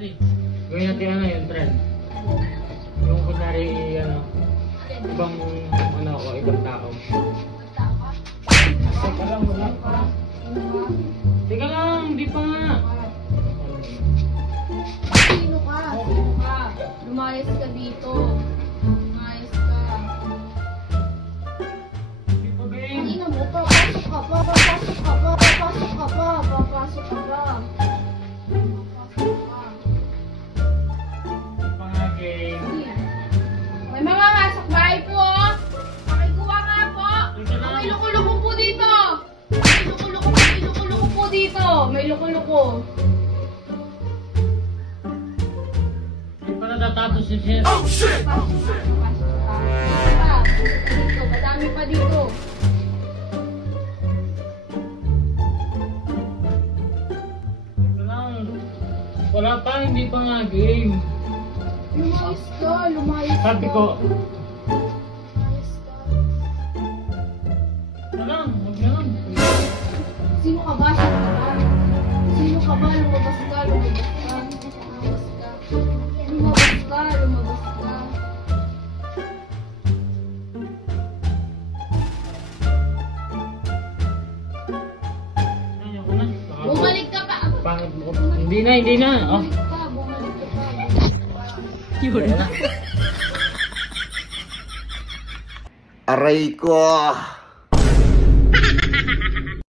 Gawin natin ano yung trend. Yung kunyari ibang ibang tao. Teka lang, wala pa. Teka lang, di pa nga. Sino ka? Lumayas ka dito. Lumayas ka. Di pa ba yun? Hindi na mo, papasok ka pa, papasok ka pa, papasok ka pa, papasok ka pa. May mga masok bahay po, oh. Pakikuha nga po. May luko-luko po dito. May luko-luko po dito. May luko-luko. Hindi pa natatapos si Sir. Oh, shit! Pasok ka. Dito, madami pa dito. Wala pa, hindi pa nga game. Lumayas ka, lumayas ka. Sabi ko, Lumayas ka. wala, huwag na lang. Sino ka ba? Sino ka ba? Sino ka ba? Lumabas ka, lumabas ka. Lumabas ka. Lumabas ka, lumabas ka. Ayoko na. Bumalik ka pa. Pangit mo. Hindi na, hindi na. Oh. Bumalik ka, bumalik ka pa. Yun na. Aray ko!